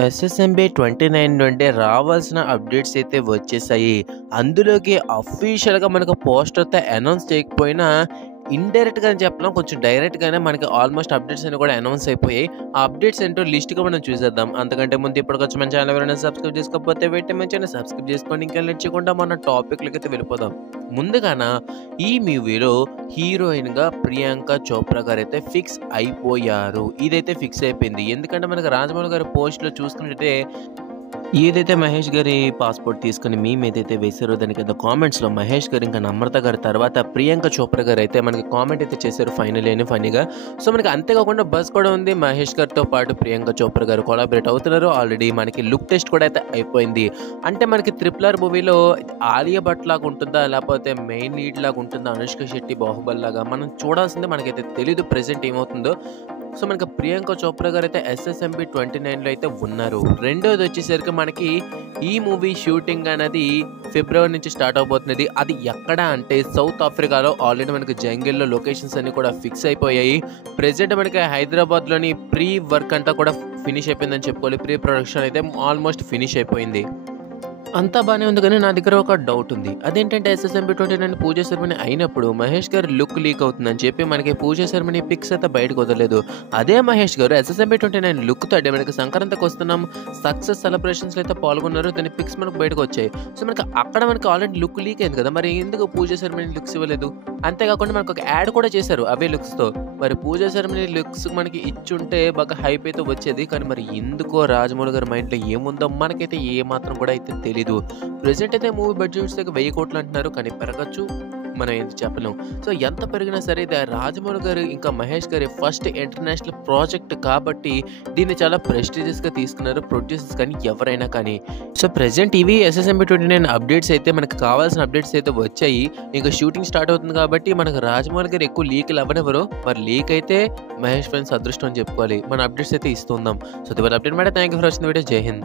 ఎస్ఎస్ఎంబీ 29 నుండి రావాల్సిన అప్డేట్స్ అయితే వచ్చేసాయి. అందులోకి అఫీషియల్‌గా మనకు పోస్టర్‌తో అనౌన్స్ చేయకపోయినా, ఇండైరెక్ట్‌గా అని చెప్పలేం. కొంచెం డైరెక్ట్‌గానే మనకి ఆల్మోస్ట్ అప్డేట్స్ అన్నీ కూడా అనౌన్స్ అయిపోయాయి. ఆ అప్డేట్స్ ఏంటో లిస్ట్‌గా మనం చూసేద్దాం. అంతకంటే ముందు ఇప్పటికొచ్చి మన ఛానల్ ఎవరైనా సబ్స్క్రైబ్ చేసుకోకపోతే వెంటనే మన ఛానల్ సబ్స్క్రైబ్ చేసుకోండి. ఇంకా లేట్ చేయకుండా మన టాపిక్‌లకైతే వెళ్ళిపోదాం. ముందుగాన ఈ మూవీలో హీరోయిన్‌గా ప్రియాంక చోప్రా గారైతే ఫిక్స్ అయిపోయారు. ఇదైతే ఫిక్స్ అయిపోయింది. ఎందుకంటే మనకి రాజమౌళి గారి పోస్ట్‌లో చూసుకున్నట్టయితే ఏదైతే మహేష్ గారి పాస్‌పోర్ట్ తీసుకొని మీమ్ ఏదైతే వేశారో దాని కింద కామెంట్స్‌లో మహేష్ గారు ఇంకా నమ్రత గారి తర్వాత ప్రియాంక చోప్రా గారైతే మనకి కామెంట్ అయితే చేశారు ఫైనల్లీ అని ఫన్నీగా. సో మనకి అంతేకాకుండా బజ్ కూడా ఉంది. మహేష్ గారితో పాటు ప్రియాంక చోప్రా గారు కొలాబరేట్ అవుతున్నారు. ఆల్రెడీ మనకి లుక్ టెస్ట్ కూడా అయితే అయిపోయింది. అంటే మనకి 'ట్రిపుల్ మూవీలో ఆలియా భట్ లాగా ఉంటుందా? లేకపోతే మెయిన్ లీడ్ లాగా ఉంటుందా? అనుష్క శెట్టి 'బాహుబలి' లాగా మనం చూడాల్సిందే. మనకైతే తెలీదు ప్రెజెంట్ ఏమవుతుందో. సో మనకి ప్రియాంక చోప్రా గారైతే ఎస్ఎస్ఎంబీ 29లో అయితే ఉన్నారు. రెండోది వచ్చేసరికి మనకి ఈ మూవీ షూటింగ్ అనేది ఫిబ్రవరి నుంచి స్టార్ట్ అవబోతున్నది. అది ఎక్కడ అంటే సౌత్ ఆఫ్రికాలో ఆల్రెడీ మనకి జంగిల్లో లొకేషన్స్ అన్నీ కూడా ఫిక్స్ అయిపోయాయి. ప్రెజెంట్ మనకి హైదరాబాద్లోని ప్రీ వర్క్ అంతా కూడా ఫినిష్ అయిపోయిందని చెప్పుకోవాలి. ప్రీ ప్రొడక్షన్ అయితే ఆల్మోస్ట్ ఫినిష్ అయిపోయింది. అంతా బానే ఉంది కానీ నా దగ్గర ఒక డౌట్ ఉంది. అదేంటంటే ఎస్ఎస్ఎంబీ 29 పూజ సెరమనీ అయినప్పుడు మహేష్ గారి లుక్ లీక్ అవుతుందని చెప్పి మనకి పూజ సెరమనీ పిక్స్ అయితే బయటకు వదలలేదు. అదే మహేష్ గారు ఎస్ఎస్ఎంబీ 29 లుక్తో అంటే మనకి సంక్రాంతికి వస్తున్నాం సక్సెస్ సెలబ్రేషన్స్లో అయితే పాల్గొన్నారు. దాని పిక్స్ మనకు బయటకు వచ్చాయి. సో మనకి అక్కడ మనకి ఆల్రెడీ లుక్ లీక్ అయింది కదా, మరి ఎందుకు పూజ సెరమనీ లుక్స్ ఇవ్వలేదు? అంతేకాకుండా మనకు ఒక యాడ్ కూడా చేశారు అవే లుక్స్తో. మరి పూజ సెరమనీ లుక్స్ మనకి ఇచ్చుంటే బాగా హైప్ అయితే వచ్చేది. కానీ మరి ఎందుకో రాజమౌళి గారి మైండ్లో ఏముందో మనకైతే ఏ మాత్రం కూడా అయితే తెలియదు. ప్రెజెంట్ అయితే మూవీ బడ్జెట్స్ 1000 కోట్లు అంటున్నారు, కానీ పెరగచ్చు, మనం ఏంటి చెప్పలేం. సో ఎంత పెరిగినా సరే ఇది రాజమౌళి గారు ఇంకా మహేష్ గారి ఫస్ట్ ఇంటర్నేషనల్ ప్రాజెక్ట్ కాబట్టి దీన్ని చాలా ప్రెస్టీజియస్గా తీసుకున్నారు ప్రొడ్యూసర్స్ కానీ ఎవరైనా కానీ. సో ప్రెజెంట్ ఇవి ఎస్ఎస్ఎంబీ 29 అప్డేట్స్ అయితే మనకు కావాల్సిన అప్డేట్స్ అయితే వచ్చాయి. ఇంకా షూటింగ్ స్టార్ట్ అవుతుంది కాబట్టి మనకు రాజమౌళి గారు ఎక్కువ లీక్లు అవ్వనివ్వరు. మరి లీక్ అయితే మహేష్ ఫ్రెండ్స్ అదృష్టం అని చెప్పుకోవాలి. మన అప్డేట్స్ అయితే ఇస్తుందాం. సో ఇవాళ అప్డేట్ మాట thank you for watching video. జై హింద్.